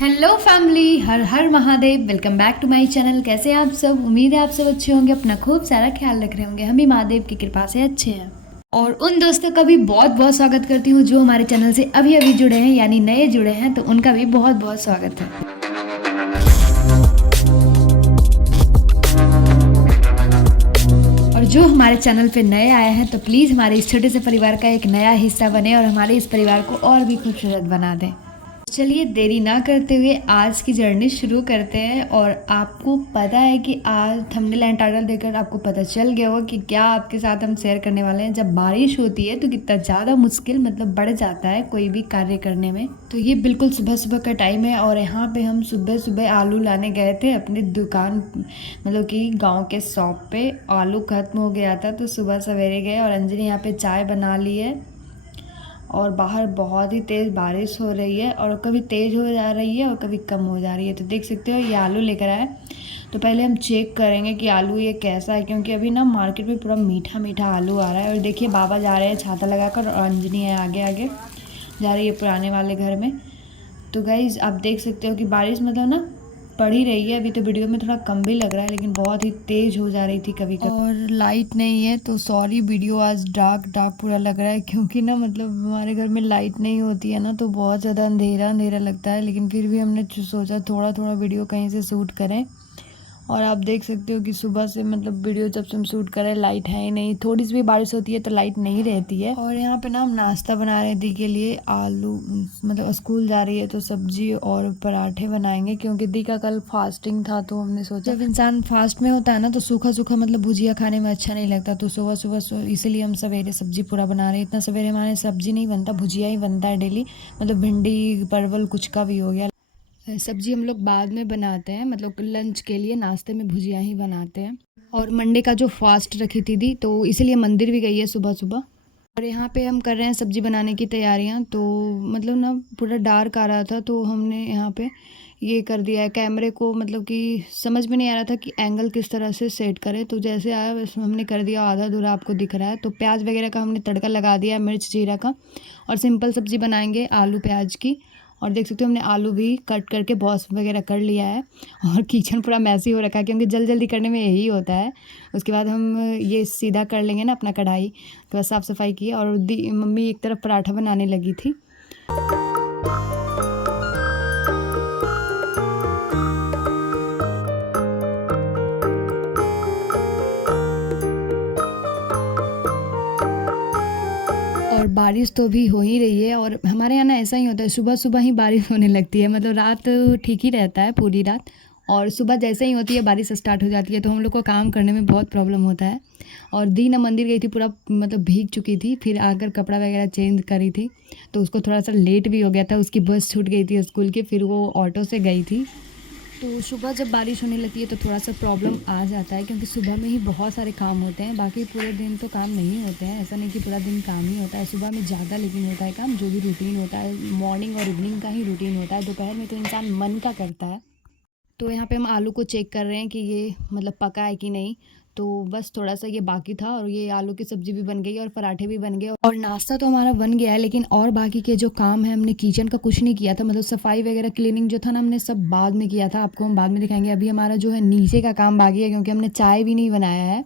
Hello family, हर हर Mahadev. Welcome back to my channel. कैसे हैं आप सब? उम्मीद है आप सब अच्छे होंगे, अपना खूब सारा ख्याल रख रहे होंगे। हम भी महादेव की कृपा से अच्छे हैं। और उन दोस्तों का भी बहुत बहुत स्वागत करती हूँ जो हमारे चैनल से अभी अभी जुड़े हैं, यानी नए जुड़े हैं, तो उनका भी बहुत बहुत स्वागत है। और जो हमारे चैनल पे नए आए हैं तो प्लीज़ हमारे इस छोटे से परिवार का एक नया हिस्सा बने और हमारे इस परिवार को और भी खूबसूरत बना दें। चलिए देरी ना करते हुए आज की जर्नी शुरू करते हैं। और आपको पता है कि आज थंबनेल एंड टाइटल देखकर आपको पता चल गया होगा कि क्या आपके साथ हम शेयर करने वाले हैं। जब बारिश होती है तो कितना ज़्यादा मुश्किल बढ़ जाता है कोई भी कार्य करने में। तो ये बिल्कुल सुबह सुबह का टाइम है और यहाँ पे हम सुबह सुबह आलू लाने गए थे अपनी दुकान, कि गाँव के शॉप पे। आलू खत्म हो गया था तो सुबह सवेरे गए और अंजलि यहाँ पे चाय बना ली है। और बाहर बहुत ही तेज़ बारिश हो रही है और कभी तेज़ हो जा रही है और कभी कम हो जा रही है। तो देख सकते हो ये आलू लेकर आए। तो पहले हम चेक करेंगे कि आलू ये कैसा है, क्योंकि अभी ना मार्केट में पूरा मीठा मीठा आलू आ रहा है। और देखिए बाबा जा रहे हैं छाता लगाकर और अंजनी है आगे आगे जा रही है पुराने वाले घर में। तो गाइज़ आप देख सकते हो कि बारिश ना पड़ ही रही है। अभी तो वीडियो में थोड़ा कम भी लग रहा है लेकिन बहुत ही तेज़ हो जा रही थी कभी कभी। और लाइट नहीं है तो सॉरी, वीडियो आज डार्क डार्क पूरा लग रहा है, क्योंकि ना हमारे घर में लाइट नहीं होती है ना तो बहुत ज़्यादा अंधेरा अंधेरा लगता है। लेकिन फिर भी हमने सोचा थोड़ा थोड़ा वीडियो कहीं से शूट करें। और आप देख सकते हो कि सुबह से वीडियो जब से हम शूट करें लाइट है ही नहीं। थोड़ी सी भी बारिश होती है तो लाइट नहीं रहती है। और यहाँ पे ना हम नाश्ता बना रहे दी के लिए आलू, स्कूल जा रही है तो सब्जी और पराठे बनाएंगे, क्योंकि दी का कल फास्टिंग था। तो हमने सोचा जब इंसान फास्ट में होता है ना तो सूखा सूखा भुजिया खाने में अच्छा नहीं लगता। तो सुबह सुबह इसलिए हम सवेरे सब्जी पूरा बना रहे हैं। इतना सवेरे हमारे सब्जी नहीं बनता, भुजिया ही बनता है डेली। भिंडी परवल कुछ का भी हो गया। सब्जी हम लोग बाद में बनाते हैं, लंच के लिए नाश्ते में भुजिया ही बनाते हैं। और मंडे का जो फास्ट रखी थी दी तो इसलिए मंदिर भी गई है सुबह सुबह। और यहाँ पे हम कर रहे हैं सब्जी बनाने की तैयारियाँ। तो ना पूरा डार्क आ रहा था तो हमने यहाँ पे ये कर दिया है कैमरे को, कि समझ में नहीं आ रहा था कि एंगल किस तरह से सेट करें। तो जैसे आया वैसे हमने कर दिया, आधा अधूरा आपको दिख रहा है। तो प्याज वगैरह का हमने तड़का लगा दिया, मिर्च जीरा का। और सिंपल सब्जी बनाएंगे आलू प्याज की। और देख सकते हो हमने आलू भी कट करके बॉस वगैरह कर लिया है। और किचन पूरा मैसी हो रखा है क्योंकि जल्दी जल्दी करने में यही होता है। उसके बाद हम ये सीधा कर लेंगे ना अपना कढ़ाई। तो बस साफ़ सफाई की और मम्मी एक तरफ पराठा बनाने लगी थी। और बारिश तो भी हो ही रही है। और हमारे यहाँ ना ऐसा ही होता है, सुबह सुबह ही बारिश होने लगती है। रात ठीक ही रहता है पूरी रात, और सुबह जैसे ही होती है बारिश स्टार्ट हो जाती है। तो हम लोग को काम करने में बहुत प्रॉब्लम होता है। और दी ना मंदिर गई थी, पूरा भीग चुकी थी। फिर आकर कपड़ा वगैरह चेंज करी थी तो उसको थोड़ा सा लेट भी हो गया था। उसकी बस छूट गई थी स्कूल की, फिर वो ऑटो से गई थी। तो सुबह जब बारिश होने लगती है तो थोड़ा सा प्रॉब्लम आ जाता है, क्योंकि सुबह में ही बहुत सारे काम होते हैं। बाकी पूरे दिन तो काम नहीं होते हैं, ऐसा नहीं कि पूरा दिन काम ही होता है। सुबह में ज़्यादा लेकिन होता है काम, जो भी रूटीन होता है मॉर्निंग और इवनिंग का ही रूटीन होता है। दोपहर में तो इंसान मन का करता है। तो यहाँ पे हम आलू को चेक कर रहे हैं कि ये पका है कि नहीं। तो बस थोड़ा सा ये बाकी था और ये आलू की सब्ज़ी भी बन गई और पराठे भी बन गए और नाश्ता तो हमारा बन गया है। लेकिन और बाकी के जो काम है, हमने किचन का कुछ नहीं किया था। सफाई वगैरह क्लीनिंग जो था ना, हमने सब बाद में किया था। आपको हम बाद में दिखाएंगे। अभी हमारा जो है नीचे का काम बाकी है, क्योंकि हमने चाय भी नहीं बनाया है।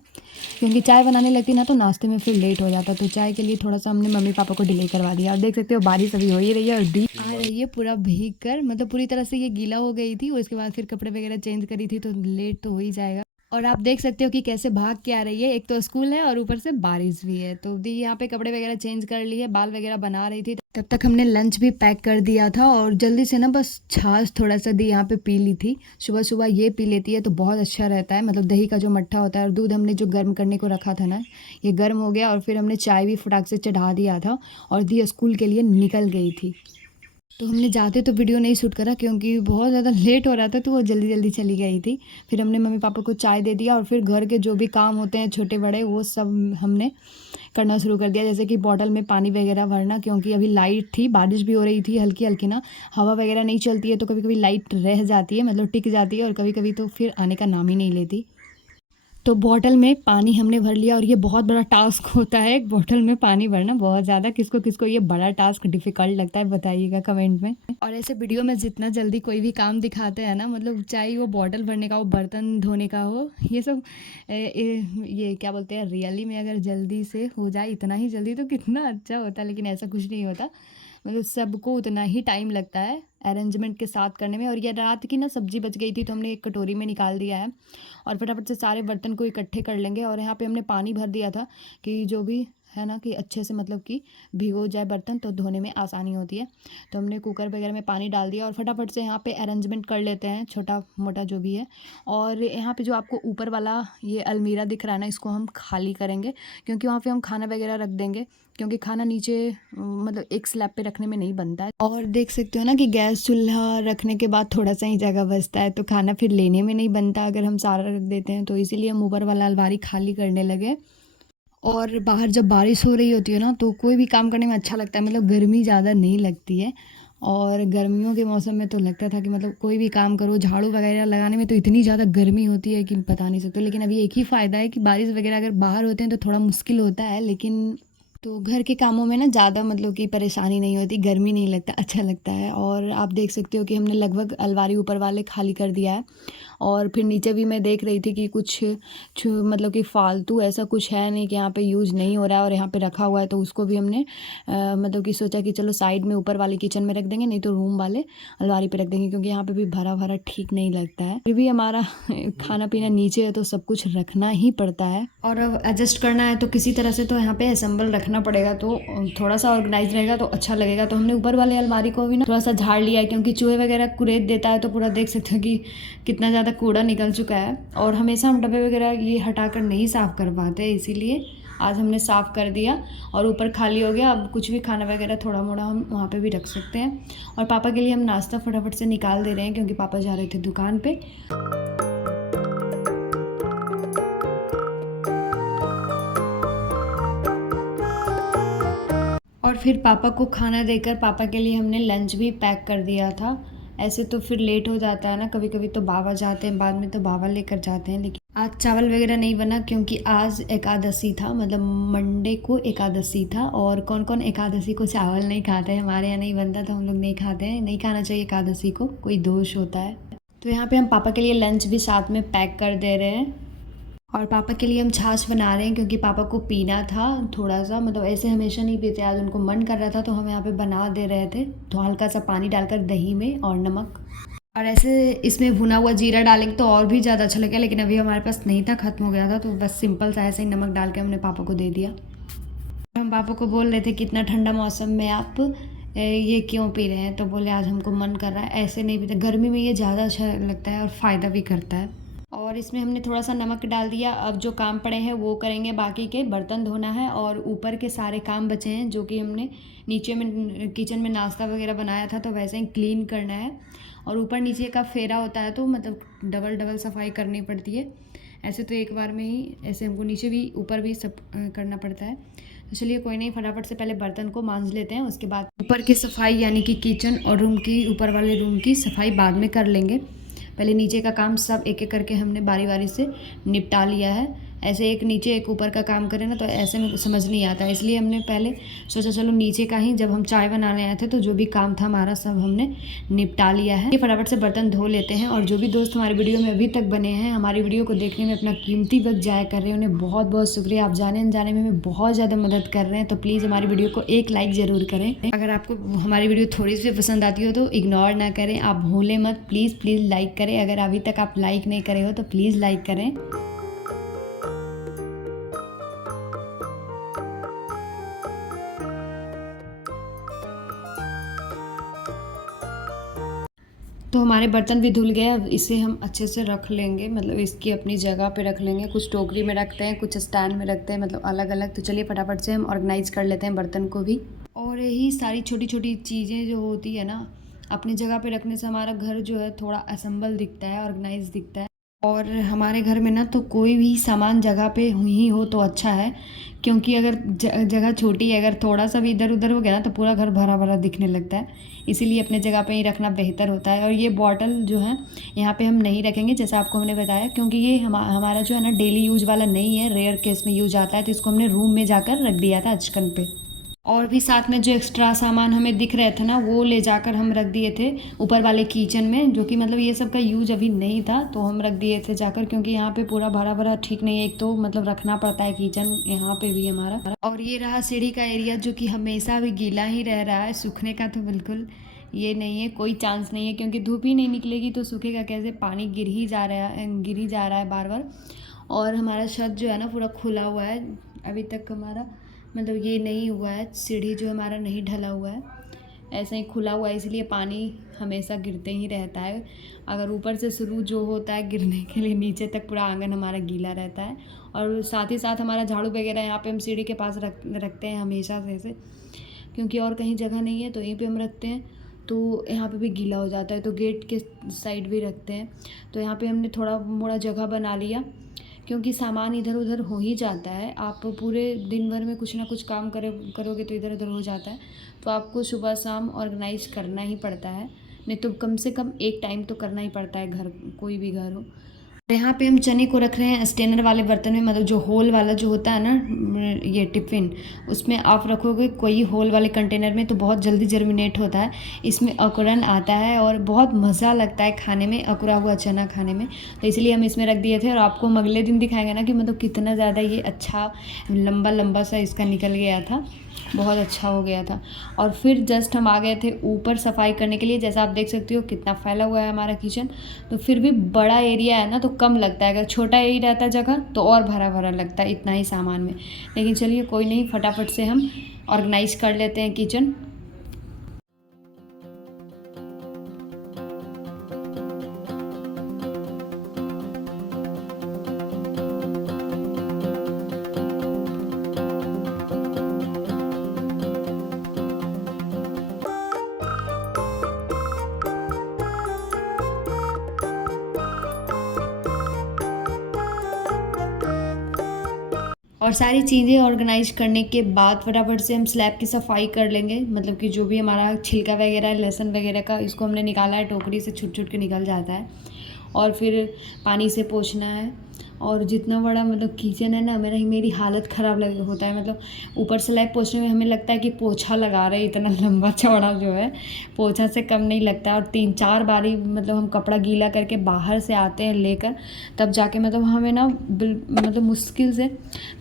क्योंकि चाय बनाने लगती ना तो नाश्ते में फिर लेट हो जाता। तो चाय के लिए थोड़ा सा हमने मम्मी पापा को डिले करवा दिया। और देख सकते हो बारिश अभी हो ही रही है और दी आ रही है पूरा भीग कर। पूरी तरह से ये गीला हो गई थी और उसके बाद फिर कपड़े वगैरह चेंज करी थी तो लेट तो हो ही जाएगा। और आप देख सकते हो कि कैसे भाग के आ रही है। एक तो स्कूल है और ऊपर से बारिश भी है। तो दी यहाँ पे कपड़े वगैरह चेंज कर लिए, बाल वगैरह बना रही थी। तब तक हमने लंच भी पैक कर दिया था और जल्दी से ना बस छाछ थोड़ा सा दी यहाँ पे पी ली थी। सुबह सुबह ये पी लेती है तो बहुत अच्छा रहता है। दही का जो मट्ठा होता है और दूध हमने जो गर्म करने को रखा था ना, ये गर्म हो गया। और फिर हमने चाय भी फटाक से चढ़ा दिया था और दी स्कूल के लिए निकल गई थी। तो हमने जाते तो वीडियो नहीं शूट करा क्योंकि बहुत ज़्यादा लेट हो रहा था, तो वो जल्दी जल्दी चली गई थी। फिर हमने मम्मी पापा को चाय दे दिया और फिर घर के जो भी काम होते हैं छोटे बड़े वो सब हमने करना शुरू कर दिया। जैसे कि बॉटल में पानी वगैरह भरना, क्योंकि अभी लाइट थी, बारिश भी हो रही थी हल्की हल्की ना, हवा वगैरह नहीं चलती है तो कभी कभी लाइट रह जाती है, टिक जाती है और कभी कभी तो फिर आने का नाम ही नहीं लेती। तो बॉटल में पानी हमने भर लिया और ये बहुत बड़ा टास्क होता है एक बॉटल में पानी भरना, बहुत ज़्यादा। किसको किसको ये बड़ा टास्क डिफ़िकल्ट लगता है बताइएगा कमेंट में। और ऐसे वीडियो में जितना जल्दी कोई भी काम दिखाते हैं ना, मतलब चाहे वो बॉटल भरने का हो, बर्तन धोने का हो, ये सब ये क्या बोलते हैं, रियली में अगर जल्दी से हो जाए, इतना ही जल्दी तो कितना अच्छा होता। लेकिन ऐसा कुछ नहीं होता, मतलब सबको उतना ही टाइम लगता है अरेंजमेंट के साथ करने में। और ये रात की ना सब्ज़ी बच गई थी तो हमने एक कटोरी में निकाल दिया है और फटाफट से सारे बर्तन को इकट्ठे कर लेंगे। और यहाँ पे हमने पानी भर दिया था कि जो भी है ना कि अच्छे से मतलब कि भिगो जाए बर्तन, तो धोने में आसानी होती है। तो हमने कुकर वगैरह में पानी डाल दिया और फटाफट से यहाँ पे अरेंजमेंट कर लेते हैं छोटा मोटा जो भी है। और यहाँ पे जो आपको ऊपर वाला ये अलमीरा दिख रहा है ना, इसको हम खाली करेंगे क्योंकि वहाँ पे हम खाना वगैरह रख देंगे, क्योंकि खाना नीचे मतलब एक स्लैब पे रखने में नहीं बनता है। और देख सकते हो ना कि गैस चूल्हा रखने के बाद थोड़ा सा ही जगह बचता है, तो खाना फिर लेने में नहीं बनता अगर हम सारा रख देते हैं। तो इसीलिए हम ऊपर वाला अलमारी खाली करने लगे। और बाहर जब बारिश हो रही होती है ना, तो कोई भी काम करने में अच्छा लगता है, मतलब गर्मी ज़्यादा नहीं लगती है। और गर्मियों के मौसम में तो लगता था कि मतलब कोई भी काम करो, झाड़ू वगैरह लगाने में तो इतनी ज़्यादा गर्मी होती है कि बता नहीं सकते। लेकिन अभी एक ही फ़ायदा है कि बारिश वगैरह अगर बाहर होते हैं तो थोड़ा मुश्किल होता है, लेकिन तो घर के कामों में ना ज़्यादा मतलब कि परेशानी नहीं होती, गर्मी नहीं लगता, अच्छा लगता है। और आप देख सकते हो कि हमने लगभग अलमारी ऊपर वाले खाली कर दिया है। और फिर नीचे भी मैं देख रही थी कि कुछ मतलब कि फ़ालतू ऐसा कुछ है नहीं कि यहाँ पे यूज़ नहीं हो रहा है और यहाँ पे रखा हुआ है, तो उसको भी हमने मतलब कि सोचा कि चलो साइड में ऊपर वाले किचन में रख देंगे, नहीं तो रूम वाले अलमारी पे रख देंगे, क्योंकि यहाँ पे भी भरा भरा ठीक नहीं लगता है। फिर भी हमारा खाना पीना नीचे है तो सब कुछ रखना ही पड़ता है और एडजस्ट करना है, तो किसी तरह से तो यहाँ पे असेंबल रखना पड़ेगा, तो थोड़ा सा ऑर्गेनाइज रहेगा तो अच्छा लगेगा। तो हमने ऊपर वाले अलमारी को भी ना थोड़ा सा झाड़ लिया है, क्योंकि चूहे वगैरह कुरेद देता है, तो पूरा देख सकते हो कि कितना ज़्यादा कूड़ा निकल चुका है। और हमेशा हम डब्बे वगैरह ये हटाकर नहीं साफ़ कर पाते, इसीलिए आज हमने साफ़ कर दिया और ऊपर खाली हो गया। अब कुछ भी खाना वगैरह थोड़ा मोड़ा हम वहाँ पे भी रख सकते हैं। और पापा के लिए हम नाश्ता फटाफट से निकाल दे रहे हैं, क्योंकि पापा जा रहे थे दुकान पे। और फिर पापा को खाना देकर पापा के लिए हमने लंच भी पैक कर दिया था। ऐसे तो फिर लेट हो जाता है ना, कभी कभी तो बाबा जाते हैं, बाद में तो बाबा लेकर जाते हैं। लेकिन आज चावल वगैरह नहीं बना, क्योंकि आज एकादशी था, मतलब मंडे को एकादशी था। और कौन कौन एकादशी को चावल नहीं खाते हैं, हमारे यहाँ नहीं बनता, तो हम लोग नहीं खाते हैं। नहीं खाना चाहिए एकादशी को, कोई दोष होता है। तो यहाँ पे हम पापा के लिए लंच भी साथ में पैक कर दे रहे हैं। और पापा के लिए हम छाछ बना रहे हैं, क्योंकि पापा को पीना था थोड़ा सा, मतलब ऐसे हमेशा नहीं पीते, आज उनको मन कर रहा था तो हम यहाँ पे बना दे रहे थे। तो हल्का सा पानी डालकर दही में और नमक, और ऐसे इसमें भुना हुआ जीरा डालेंगे तो और भी ज़्यादा अच्छा लगेगा। लेकिन अभी हमारे पास नहीं था, ख़त्म हो गया था, तो बस सिंपल सा ऐसे ही नमक डाल के हमने पापा को दे दिया। हम पापा को बोल रहे थे कि इतना ठंडा मौसम में आप ये क्यों पी रहे हैं, तो बोले आज हमको मन कर रहा है, ऐसे नहीं पीते, गर्मी में ये ज़्यादा अच्छा लगता है और फ़ायदा भी करता है। और इसमें हमने थोड़ा सा नमक डाल दिया। अब जो काम पड़े हैं वो करेंगे, बाकी के बर्तन धोना है और ऊपर के सारे काम बचे हैं, जो कि हमने नीचे में किचन में नाश्ता वगैरह बनाया था, तो वैसे ही क्लीन करना है। और ऊपर नीचे का फेरा होता है, तो मतलब डबल डबल सफाई करनी पड़ती है। ऐसे तो एक बार में ही ऐसे हमको नीचे भी ऊपर भी सब करना पड़ता है। तो चलिए कोई नहीं, फटाफट से पहले बर्तन को मांज लेते हैं, उसके बाद ऊपर की सफाई यानी कि किचन और रूम की, ऊपर वाले रूम की सफाई बाद में कर लेंगे। पहले नीचे का काम सब एक एक करके हमने बारी बारी से निपटा लिया है। ऐसे एक नीचे एक ऊपर का काम करें ना तो ऐसे में समझ नहीं आता, इसलिए हमने पहले सोचा चलो नीचे का ही, जब हम चाय बनाने आए थे तो जो भी काम था हमारा सब हमने निपटा लिया है। ये फटाफट से बर्तन धो लेते हैं। और जो भी दोस्त हमारी वीडियो में अभी तक बने हैं, हमारी वीडियो को देखने में अपना कीमती वक्त जाया कर रहे हैं, उन्हें बहुत बहुत शुक्रिया। आप जाने अनजाने में हमें बहुत ज़्यादा मदद कर रहे हैं, तो प्लीज़ हमारी वीडियो को एक लाइक ज़रूर करें। अगर आपको हमारी वीडियो थोड़ी सी पसंद आती हो तो इग्नोर ना करें, आप भूलें मत, प्लीज़ प्लीज़ लाइक करें। अगर अभी तक आप लाइक नहीं करे हो तो प्लीज़ लाइक करें। तो हमारे बर्तन भी धुल गए, अब इसे हम अच्छे से रख लेंगे, मतलब इसकी अपनी जगह पे रख लेंगे। कुछ टोकरी में रखते हैं, कुछ स्टैंड में रखते हैं, मतलब अलग अलग। तो चलिए फटाफट से हम ऑर्गेनाइज कर लेते हैं बर्तन को भी। और यही सारी छोटी छोटी चीज़ें जो होती है ना, अपनी जगह पे रखने से हमारा घर जो है थोड़ा असेंबल दिखता है, ऑर्गेनाइज दिखता है। और हमारे घर में ना तो कोई भी सामान जगह पे ही हो तो अच्छा है, क्योंकि अगर जगह छोटी है, अगर थोड़ा सा भी इधर उधर हो गया ना तो पूरा घर भरा भरा दिखने लगता है। इसीलिए अपने जगह पे ही रखना बेहतर होता है। और ये बॉटल जो है यहाँ पे हम नहीं रखेंगे, जैसा आपको हमने बताया, क्योंकि ये हमारा जो है ना डेली यूज वाला नहीं है, रेयर केस में यूज आता है। तो इसको हमने रूम में जाकर रख दिया था अचकन पे। और भी साथ में जो एक्स्ट्रा सामान हमें दिख रहे थे ना, वो ले जाकर हम रख दिए थे ऊपर वाले किचन में, जो कि मतलब ये सब का यूज अभी नहीं था तो हम रख दिए थे जाकर, क्योंकि यहाँ पे पूरा भरा भरा ठीक नहीं है। एक तो मतलब रखना पड़ता है किचन यहाँ पे भी हमारा। और ये रहा सीढ़ी का एरिया, जो कि हमेशा भी गीला ही रह रहा है, सूखने का तो बिल्कुल ये नहीं है, कोई चांस नहीं है, क्योंकि धूप ही नहीं निकलेगी तो सूखेगा कैसे। पानी गिर ही जा रहा है बार बार। और हमारा छत जो है ना पूरा खुला हुआ है, अभी तक हमारा मतलब ये नहीं हुआ है, सीढ़ी जो हमारा नहीं ढला हुआ है, ऐसा ही खुला हुआ है, इसलिए पानी हमेशा गिरते ही रहता है। अगर ऊपर से शुरू जो होता है गिरने के लिए, नीचे तक पूरा आंगन हमारा गीला रहता है। और साथ ही साथ हमारा झाड़ू वगैरह यहाँ पे हम सीढ़ी के पास रखते हैं हमेशा से, क्योंकि और कहीं जगह नहीं है तो यहीं पे हम रखते हैं, तो यहाँ पे भी गीला हो जाता है। तो गेट के साइड भी रखते हैं, तो यहाँ पे हमने थोड़ा मोड़ा जगह बना लिया, क्योंकि सामान इधर उधर हो ही जाता है। आप पूरे दिन भर में कुछ ना कुछ काम करोगे तो इधर उधर हो जाता है, तो आपको सुबह शाम ऑर्गेनाइज करना ही पड़ता है, नहीं तो कम से कम एक टाइम तो करना ही पड़ता है, घर कोई भी घर हो। यहाँ पे हम चने को रख रहे हैं स्टेनर वाले बर्तन में, मतलब जो होल वाला जो होता है ना ये टिफ़िन, उसमें आप रखोगे कोई होल वाले कंटेनर में तो बहुत जल्दी जर्मिनेट होता है, इसमें अंकुरन आता है और बहुत मज़ा लगता है खाने में, अंकुरा हुआ चना खाने में। तो इसलिए हम इसमें रख दिए थे, और आपको हम अगले दिन दिखाएंगे ना कि मतलब कितना ज़्यादा ये अच्छा लंबा लंबा सा इसका निकल गया था, बहुत अच्छा हो गया था। और फिर जस्ट हम आ गए थे ऊपर सफाई करने के लिए। जैसा आप देख सकते हो कितना फैला हुआ है हमारा किचन, तो फिर भी बड़ा एरिया है ना तो कम लगता है, अगर छोटा ही रहता जगह तो और भरा भरा लगता है इतना ही सामान में। लेकिन चलिए कोई नहीं, फटाफट से हम ऑर्गेनाइज कर लेते हैं किचन। और सारी चीज़ें ऑर्गेनाइज करने के बाद फटाफट से हम स्लैब की सफाई कर लेंगे, मतलब कि जो भी हमारा छिलका वगैरह है, लहसुन वगैरह का, इसको हमने निकाला है, टोकरी से छुट छुट के निकल जाता है। और फिर पानी से पोंछना है। और जितना बड़ा मतलब किचन है ना, मेरी हालत ख़राब होता है, मतलब ऊपर स्लैब पोंछने में हमें लगता है कि पोछा लगा रहे, इतना लंबा चौड़ा जो है पोछा से कम नहीं लगता है। और 3-4 बारी मतलब हम कपड़ा गीला करके बाहर से आते हैं लेकर, तब जाके मतलब हमें ना मतलब मुश्किल से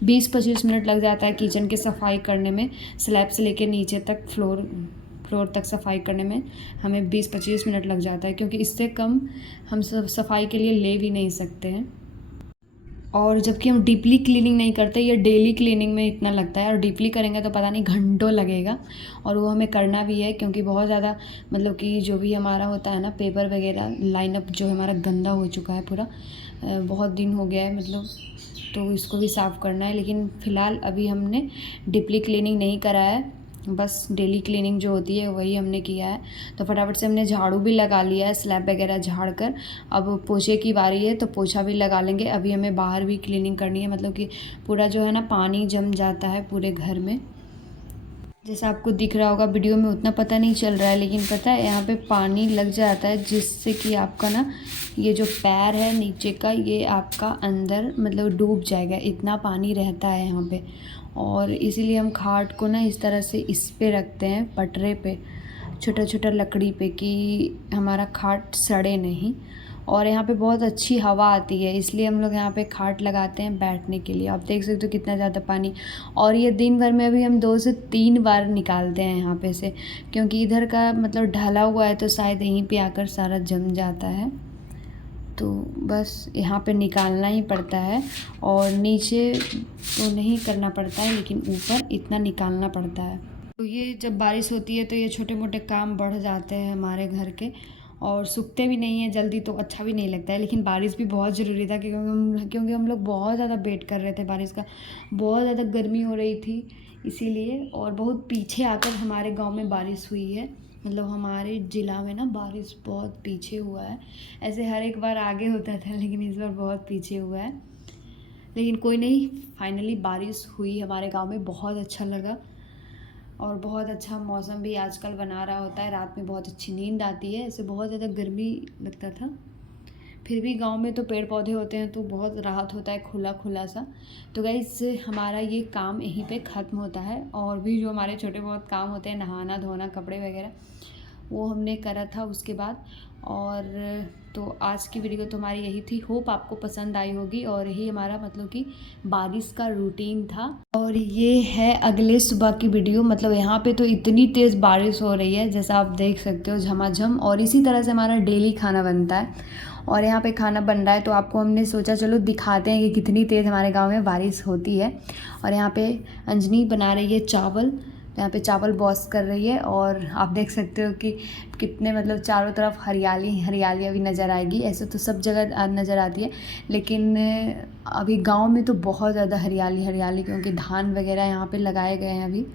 20-25 मिनट लग जाता है किचन की सफाई करने में। स्लैब से लेकर नीचे तक फ्लोर तक सफाई करने में हमें 20-25 मिनट लग जाता है, क्योंकि इससे कम हम सब सफाई के लिए ले भी नहीं सकते हैं। और जबकि हम डीपली क्लीनिंग नहीं करते, ये डेली क्लीनिंग में इतना लगता है, और डीपली करेंगे तो पता नहीं घंटों लगेगा। और वो हमें करना भी है, क्योंकि बहुत ज़्यादा मतलब कि जो भी हमारा होता है ना पेपर वगैरह लाइनअप जो हमारा गंदा हो चुका है पूरा, बहुत दिन हो गया है मतलब, तो इसको भी साफ़ करना है। लेकिन फ़िलहाल अभी हमने डीपली क्लीनिंग नहीं करा है, बस डेली क्लीनिंग जो होती है वही हमने किया है। तो फटाफट से हमने झाड़ू भी लगा लिया है, स्लैब वगैरह झाड़ कर। अब पोछे की बारी है तो पोछा भी लगा लेंगे। अभी हमें बाहर भी क्लीनिंग करनी है, मतलब कि पूरा जो है ना पानी जम जाता है पूरे घर में। जैसा आपको दिख रहा होगा वीडियो में, उतना पता नहीं चल रहा है, लेकिन पता है यहाँ पे पानी लग जाता है, जिससे कि आपका ना ये जो पैर है नीचे का, ये आपका अंदर मतलब डूब जाएगा, इतना पानी रहता है यहाँ पे। और इसीलिए हम खाट को ना इस तरह से इस पे रखते हैं, पटरे पे, छोटा छोटा लकड़ी पे, कि हमारा खाट सड़े नहीं। और यहाँ पे बहुत अच्छी हवा आती है, इसलिए हम लोग यहाँ पे खाट लगाते हैं बैठने के लिए। आप देख सकते हो कितना ज़्यादा पानी। और ये दिन भर में अभी हम 2 से 3 बार निकालते हैं यहाँ पे से, क्योंकि इधर का मतलब ढला हुआ है तो शायद यहीं पे आकर सारा जम जाता है, तो बस यहाँ पे निकालना ही पड़ता है। और नीचे तो नहीं करना पड़ता है, लेकिन ऊपर इतना निकालना पड़ता है। तो ये जब बारिश होती है तो ये छोटे मोटे काम बढ़ जाते हैं हमारे घर के, और सूखते भी नहीं हैं जल्दी, तो अच्छा भी नहीं लगता है। लेकिन बारिश भी बहुत ज़रूरी था, क्योंकि हम लोग बहुत ज़्यादा वेट कर रहे थे बारिश का, बहुत ज़्यादा गर्मी हो रही थी इसीलिए। और बहुत पीछे आकर हमारे गांव में बारिश हुई है, मतलब हमारे ज़िला में ना बारिश बहुत पीछे हुआ है। ऐसे हर एक बार आगे होता था, लेकिन इस बार बहुत पीछे हुआ है। लेकिन कोई नहीं, फाइनली बारिश हुई हमारे गांव में, बहुत अच्छा लगा। और बहुत अच्छा मौसम भी आजकल बना रहा होता है, रात में बहुत अच्छी नींद आती है, ऐसे बहुत ज़्यादा गर्मी लगता था। फिर भी गांव में तो पेड़ पौधे होते हैं तो बहुत राहत होता है, खुला खुला सा। तो गाइस हमारा ये काम यहीं पे ख़त्म होता है, और भी जो हमारे छोटे बहुत काम होते हैं, नहाना धोना कपड़े वगैरह, वो हमने करा था उसके बाद। और तो आज की वीडियो तो हमारी यही थी, होप आपको पसंद आई होगी। और यही हमारा मतलब कि बारिश का रूटीन था। और ये है अगले सुबह की वीडियो। मतलब यहाँ पे तो इतनी तेज़ बारिश हो रही है, जैसा आप देख सकते हो, झमाझम। और इसी तरह से हमारा डेली खाना बनता है। और यहाँ पे खाना बन रहा है तो आपको हमने सोचा चलो दिखाते हैं कि कितनी तेज़ हमारे गांव में बारिश होती है। और यहाँ पे अंजनी बना रही है चावल, तो यहाँ पे चावल बॉस कर रही है। और आप देख सकते हो कि कितने मतलब चारों तरफ हरियाली हरियाली अभी नज़र आएगी। ऐसे तो सब जगह नज़र आती है, लेकिन अभी गांव में तो बहुत ज़्यादा हरियाली हरियाली, क्योंकि धान वगैरह यहाँ पे लगाए गए हैं, अभी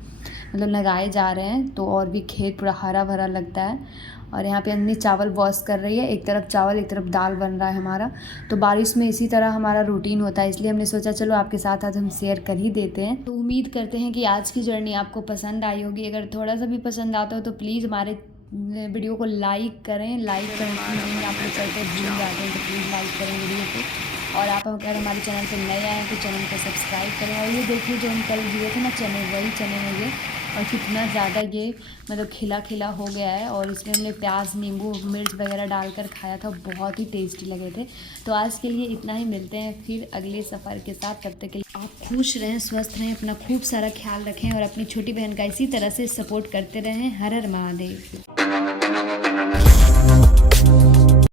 मतलब लगाए जा रहे हैं, तो और भी खेत पूरा हरा भरा लगता है। और यहाँ पे अन्नी चावल बॉस कर रही है, एक तरफ चावल एक तरफ दाल बन रहा है हमारा। तो बारिश में इसी तरह हमारा रूटीन होता है, इसलिए हमने सोचा चलो आपके साथ आज हम शेयर कर ही देते हैं। तो उम्मीद करते हैं कि आज की जर्नी आपको पसंद आई होगी। अगर थोड़ा सा भी पसंद आता हो तो प्लीज़ हमारे वीडियो को लाइक करें। लाइक करना आप लोग करते भूल जाते हैं, तो प्लीज़ लाइक करें वीडियो को। और आप अगर हमारे चैनल पर नए आए हैं तो चैनल को सब्सक्राइब करें। और ये देखिए जो हम कल दिए थे ना चने, वही चने हैं ये। और कितना ज़्यादा ये मतलब खिला खिला हो गया है। और इसमें हमने प्याज नींबू मिर्च वगैरह डालकर खाया था, बहुत ही टेस्टी लगे थे। तो आज के लिए इतना ही, मिलते हैं फिर अगले सफ़र के साथ। तब तक के लिए आप खुश रहें, स्वस्थ रहें, अपना खूब सारा ख्याल रखें और अपनी छोटी बहन का इसी तरह से सपोर्ट करते रहें। हर हर महादेव।